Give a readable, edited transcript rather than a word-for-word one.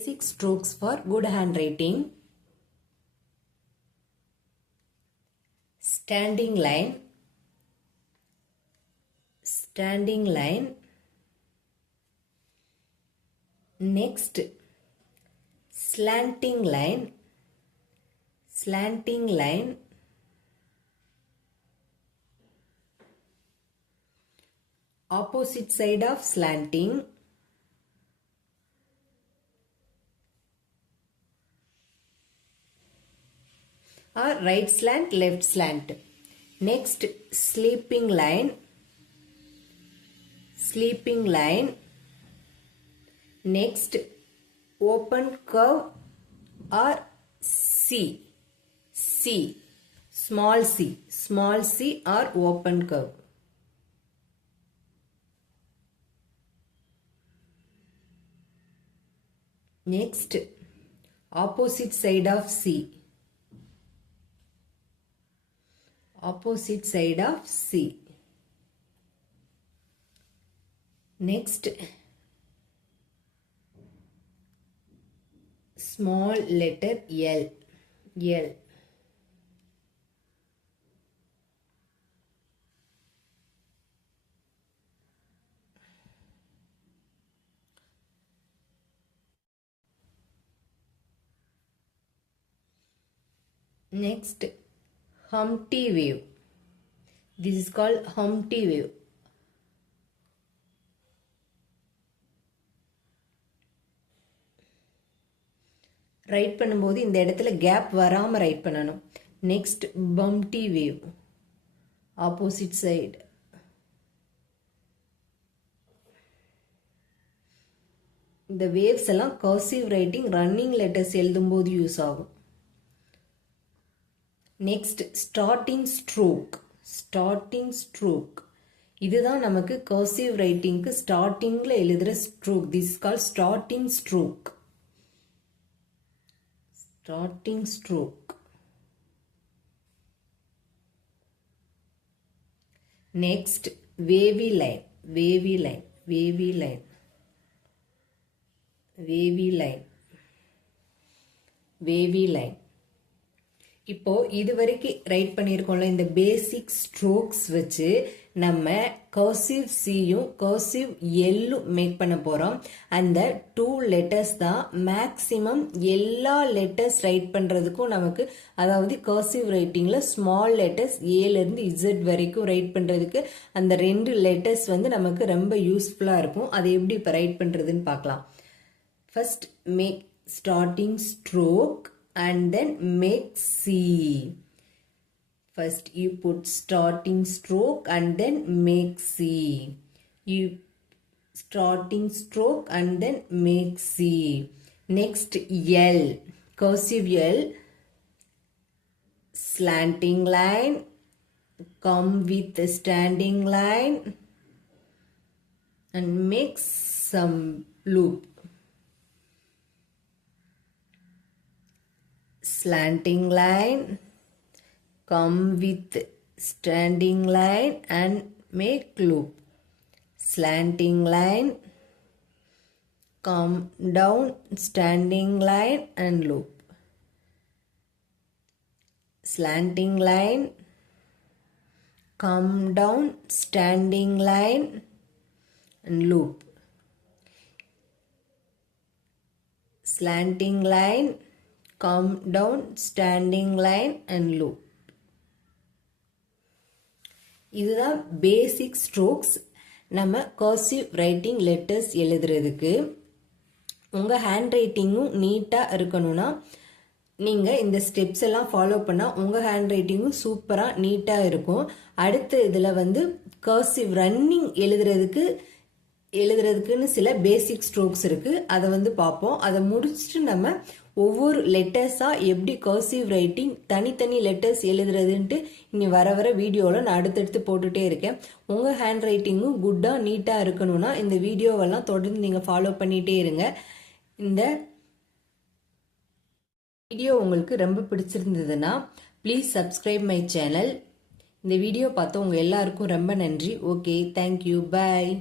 Basic strokes for good handwriting. Standing line, standing line. Next, slanting line, slanting line. Opposite side of slanting. Or right slant, left slant. Next, sleeping line, sleeping line. Next, open curve or C, C, small c or open curve. Next, opposite side of C. Opposite side of C. Next, small letter L, L. Next, Humpty wave. This is called Humpty wave. Write பண்ணும்போது இந்த இடத்துல gap வராமல் write பண்ணணும். Next Humpty wave, opposite side. இந்த waves எல்லாம் cursive writing running letters எழுதும்போது use ஆகும். Next starting stroke, starting stroke. இதுதான் நமக்கு கர்சிவ் ரைட்டிங்க்கு ஸ்டார்டிங்ல எழுதுற stroke. This call starting stroke, starting stroke. Next, wavy line, wavy line, wavy line, wavy line, wavy line. இப்போ இதுவரைக்கும் ரைட் பண்ணியிருக்கோம்ல இந்த பேசிக் ஸ்ட்ரோக்ஸ் வச்சு நம்ம கர்சிவ் சியும் கர்சிவ் எல்லும் மேக் பண்ண போறோம். அந்த 2 லெட்டர்ஸ் தான் மேக்சிமம் எல்லா லெட்டர்ஸ் ரைட் பண்றதுக்கும் நமக்கு, அதாவது கர்சிவ் ரைட்டிங்ல ஸ்மால் லெட்டர்ஸ் ஏல இருந்து இசட் வரைக்கும் ரைட் பண்றதுக்கு அந்த 2 லெட்டர்ஸ் வந்து நமக்கு ரொம்ப யூஸ்ஃபுல்லா இருக்கும். அதை எப்படி இப்போ ரைட் பண்றதுன்னு பார்க்கலாம். First make starting stroke and then make C. First you put starting stroke and then make C. You starting stroke and then make C. Next L, cursive L, slanting line, come with a standing line and make some loop. Slanting line, come with standing line and make loop. Slanting line, come down standing line and loop. Slanting line, come down standing line and loop. Slanting line, come down standing line and loop. இதுதான் பேசிக் strokes நம்ம cursive writing letters எழுதுறதுக்கு. உங்கள் hand ரைட்டிங்கும் நீட்டாக இருக்கணும்னா நீங்கள் இந்த steps எல்லாம் follow பண்ணால் உங்கள் ஹேண்ட் ரைட்டிங்கும் சூப்பராக நீட்டாக இருக்கும். அடுத்த இதில் வந்து கர்சிவ் ரன்னிங் எழுதுறதுக்குன்னு சில பேசிக் ஸ்ட்ரோக்ஸ் இருக்குது. அதை வந்து பார்ப்போம். அதை முடிச்சுட்டு நம்ம ஒவ்வொரு லெட்டர்ஸாக எப்படி கர்சிவ் ரைட்டிங் தனித்தனி லெட்டர்ஸ் எழுதுறதுன்ட்டு இனி வர வர வீடியோவில் நான் அடுத்தடுத்து போட்டுகிட்டே இருக்கேன். உங்கள் ஹேண்ட் ரைட்டிங்கும் குட்டாக நீட்டாக இருக்கணும்னா இந்த வீடியோவெல்லாம் தொடர்ந்து நீங்கள் ஃபாலோ பண்ணிகிட்டே இருங்க. இந்த வீடியோ உங்களுக்கு ரொம்ப பிடிச்சிருந்ததுன்னா ப்ளீஸ் சப்ஸ்கிரைப் மை சேனல். இந்த வீடியோ பார்த்து உங்கள் எல்லாருக்கும் ரொம்ப நன்றி. ஓகே, தேங்க்யூ, பாய்.